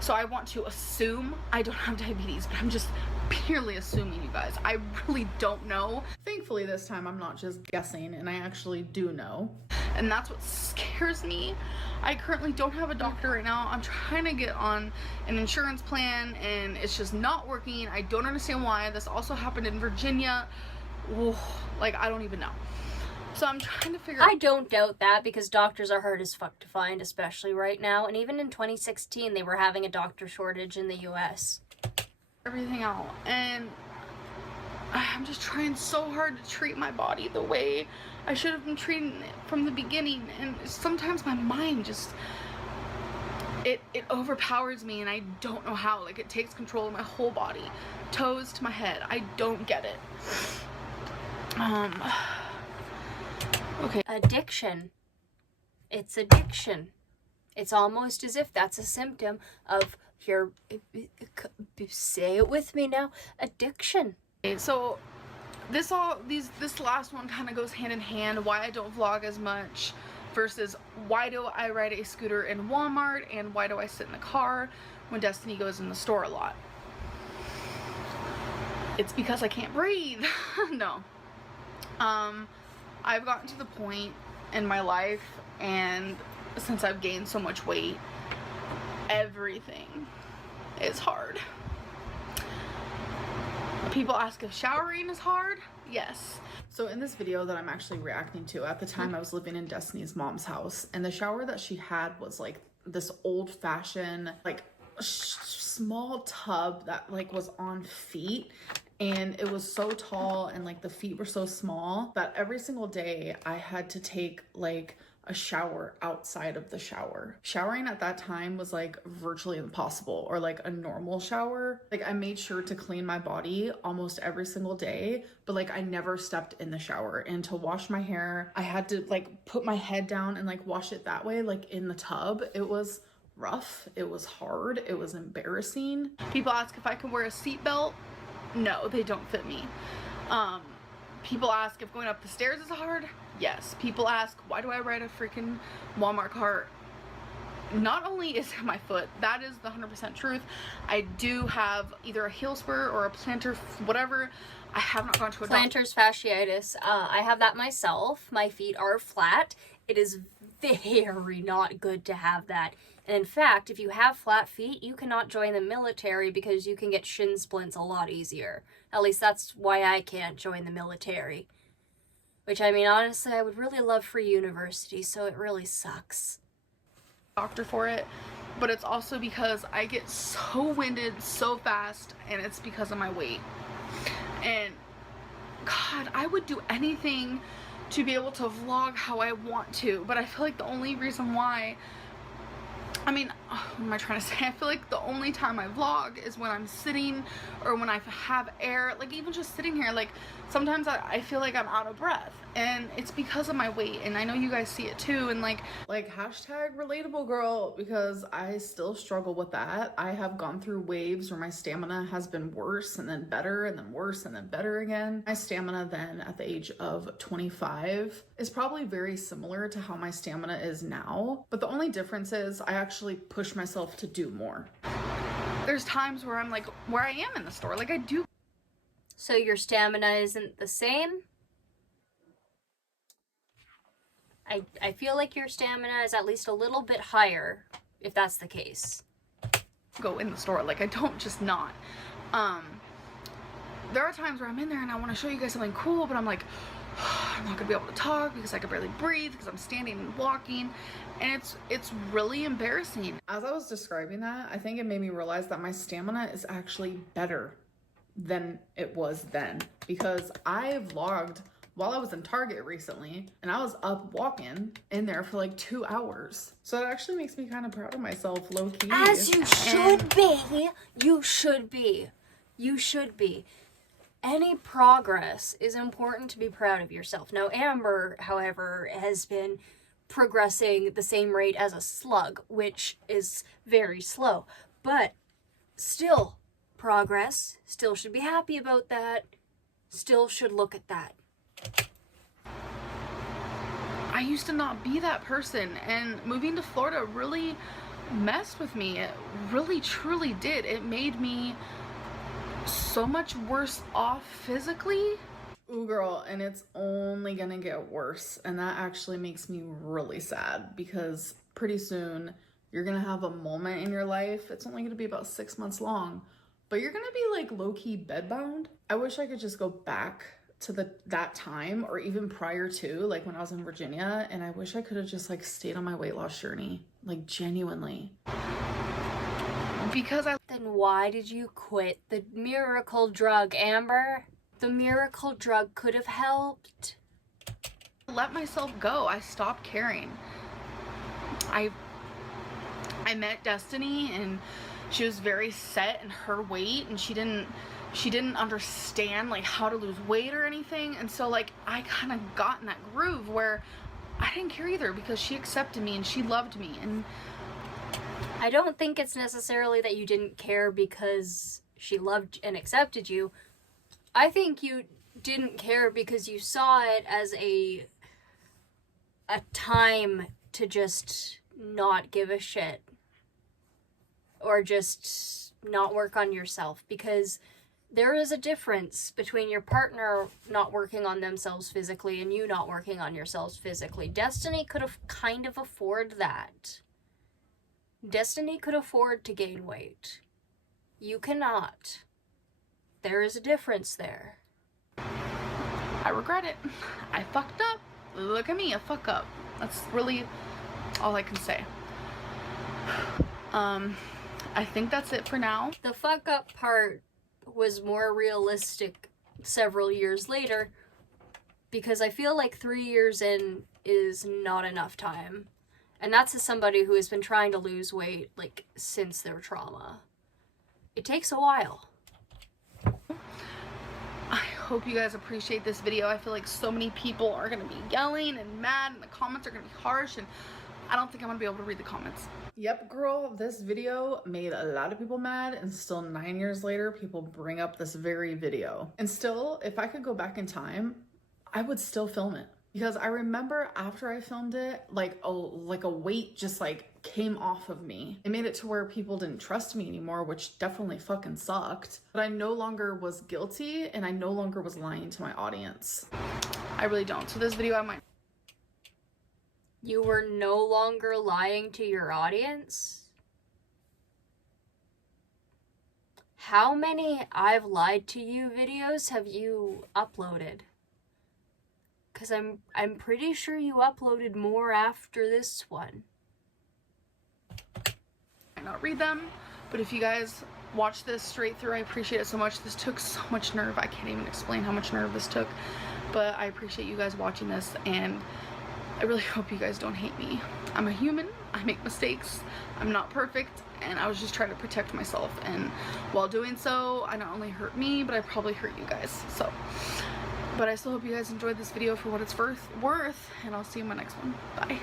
So I want to assume I don't have diabetes, but I'm just purely assuming, you guys. I really don't know. Thankfully, this time I'm not just guessing, and I actually do know. And that's what scares me. I currently don't have a doctor right now. I'm trying to get on an insurance plan, and it's just not working. I don't understand why. This also happened in Virginia. Ooh, like, I don't even know. So I'm trying to figure out. I don't doubt that, because doctors are hard as fuck to find, especially right now. And even in 2016, they were having a doctor shortage in the US. Everything out. And I'm just trying so hard to treat my body the way I should have been treating it from the beginning. And sometimes my mind just, it overpowers me, and I don't know how. Like, it takes control of my whole body, toes to my head. I don't get it. Okay. Addiction. It's addiction. It's almost as if that's a symptom of your, say it with me now, addiction. So this last one kind of goes hand in hand, why I don't vlog as much versus why do I ride a scooter in Walmart, and why do I sit in the car when Destiny goes in the store a lot. It's because I can't breathe. No. I've gotten to the point in my life, and since I've gained so much weight, everything is hard. People ask if showering is hard. Yes. So in this video that I'm actually reacting to, at the time I was living in Destiny's mom's house, and the shower that she had was like this old-fashioned, like, small tub that, like, was on feet. And it was so tall, and, like, the feet were so small that every single day I had to take, like, a shower outside of the shower. Showering at that time was, like, virtually impossible, or, like, a normal shower. Like, I made sure to clean my body almost every single day, but, like, I never stepped in the shower. And to wash my hair, I had to, like, put my head down and, like, wash it that way, like, in the tub. It was rough. It was hard. It was embarrassing. People ask if I can wear a seatbelt. No, they don't fit me. People ask if going up the stairs is hard. Yes. People ask, why do I ride a freaking Walmart cart? Not only is it my foot, that is the 100% truth. I do have either a heel spur or a plantar, whatever. I have not gone to a doctor. Plantar fasciitis. I have that myself. My feet are flat. It is very not good to have that. And in fact, if you have flat feet, you cannot join the military because you can get shin splints a lot easier. At least that's why I can't join the military. Which, I mean, honestly, I would really love free university, so it really sucks. Doctor for it, but it's also because I get so winded so fast, and it's because of my weight. And God, I would do anything to be able to vlog how I want to, but I feel like the only reason why, I mean, what am I trying to say? I feel like the only time I vlog is when I'm sitting or when I have air, like even just sitting here, like sometimes I feel like I'm out of breath, and it's because of my weight, and I know you guys see it too, and like hashtag relatable girl, because I still struggle with that. I have gone through waves where my stamina has been worse and then better and then worse and then better again. My stamina then at the age of 25 is probably very similar to how my stamina is now, but the only difference is I actually push myself to do more. there's times where I'm like, where I am in the store, like I do. So your stamina isn't the same? I feel like your stamina is at least a little bit higher, if that's the case. Go in the store, like I don't just not. There are times where I'm in there and I want to show you guys something cool, but I'm like, I'm not gonna be able to talk because I can barely breathe because I'm standing and walking, and it's really embarrassing. As I was describing that, I think it made me realize that my stamina is actually better than it was then, because I vlogged while I was in Target recently and I was up walking in there for like 2 hours. So it actually makes me kind of proud of myself, low key. As you should be. You should be. You should be. Any progress is important to be proud of yourself. Now, Amber, however, has been progressing the same rate as a slug, which is very slow. But still, progress. Still should be happy about that. Still should look at that. I used to not be that person, and moving to Florida really messed with me. It really truly did. It made me so much worse off physically. Ooh, girl, and it's only gonna get worse, and that actually makes me really sad, because pretty soon you're gonna have a moment in your life. It's only gonna be about 6 months long, but you're gonna be like low-key bedbound. I wish I could just go back to that time, or even prior to, like when I was in Virginia, and I wish I could have just like stayed on my weight loss journey, like genuinely. Because Then why did you quit the miracle drug, Amber? The miracle drug could have helped. let myself go. I stopped caring. I met Destiny, and she was very set in her weight, and she didn't understand like how to lose weight or anything, and so like I kind of got in that groove where I didn't care either, because she accepted me and she loved me. And I don't think it's necessarily that you didn't care because she loved and accepted you. I think you didn't care because you saw it as a time to just not give a shit, or just not work on yourself, because there is a difference between your partner not working on themselves physically and you not working on yourselves physically. Destiny could have kind of afford that. Destiny could afford to gain weight. You cannot. There is a difference there. I regret it. I fucked up. Look at me, a fuck up. That's really all I can say. I think that's it for now. The fuck up part was more realistic several years later, because I feel like 3 years in is not enough time. And that's as somebody who has been trying to lose weight, like, since their trauma. It takes a while. I hope you guys appreciate this video. I feel like so many people are gonna be yelling and mad, and the comments are gonna be harsh, and I don't think I'm gonna be able to read the comments. Yep, girl, this video made a lot of people mad, and still 9 years later, people bring up this very video. And still, if I could go back in time, I would still film it. Because I remember after I filmed it, like a weight just like came off of me. It made it to where people didn't trust me anymore, which definitely fucking sucked. But I no longer was guilty, and I no longer was lying to my audience. I really don't. So this video I might... You were no longer lying to your audience? How many I've lied to you videos have you uploaded? Because I'm pretty sure you uploaded more after this one. I might not read them, but if you guys watch this straight through, I appreciate it so much. This took so much nerve. I can't even explain how much nerve this took, but I appreciate you guys watching this, and I really hope you guys don't hate me. I'm a human. I make mistakes. I'm not perfect, and I was just trying to protect myself. And while doing so, I not only hurt me, but I probably hurt you guys. So, but I still hope you guys enjoyed this video for what it's worth, and I'll see you in my next one. Bye.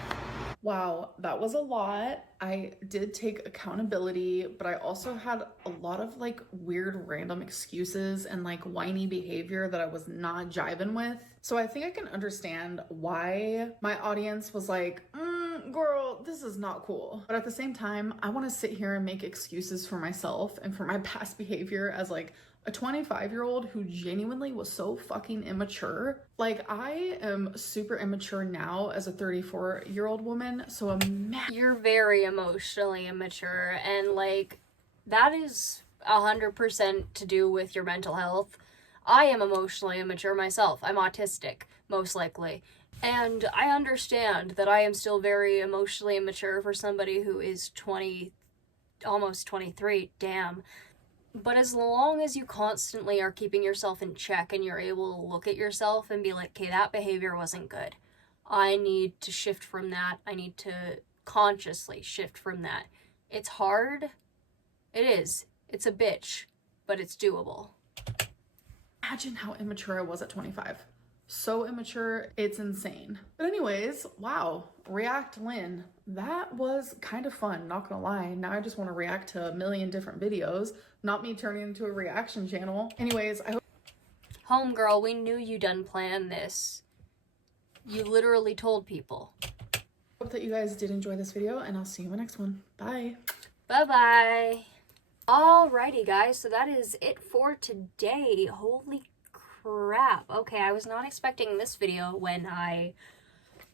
Wow, that was a lot. I did take accountability, but I also had a lot of like weird random excuses and like whiny behavior that I was not jiving with. So I think I can understand why my audience was like, girl, this is not cool. But at the same time, I want to sit here and make excuses for myself and for my past behavior as like a 25-year-old who genuinely was so fucking immature. Like, I am super immature now as a 34-year-old woman, so You're very emotionally immature, and like, that is 100% to do with your mental health. I am emotionally immature myself. I'm autistic, most likely. And I understand that I am still very emotionally immature for somebody who is 20, almost 23, damn. But as long as you constantly are keeping yourself in check and you're able to look at yourself and be like, okay, that behavior wasn't good. I need to shift from that. I need to consciously shift from that. It's hard. It is. It's a bitch, but it's doable. imagine how immature I was at 25. So immature, it's insane. But anyways, wow, React Lynn, that was kind of fun, not gonna lie. Now I just want to react to a million different videos, not me turning into a reaction channel. Anyways, I hope Homegirl, we knew you done planned this. You literally told people. that you guys did enjoy this video, and I'll see you in the next one. Bye. Bye-bye. Alrighty, guys, so that is it for today. Holy crap. Okay, I was not expecting this video when I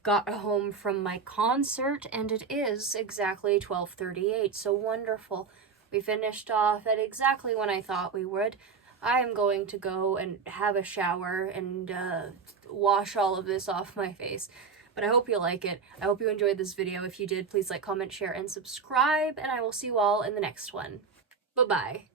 got home from my concert, and it is exactly 12:38, so wonderful. We finished off at exactly when I thought we would. I am going to go and have a shower and wash all of this off my face. But I hope you like it. I hope you enjoyed this video. If you did, please like, comment, share, and subscribe, and I will see you all in the next one. Bye-bye.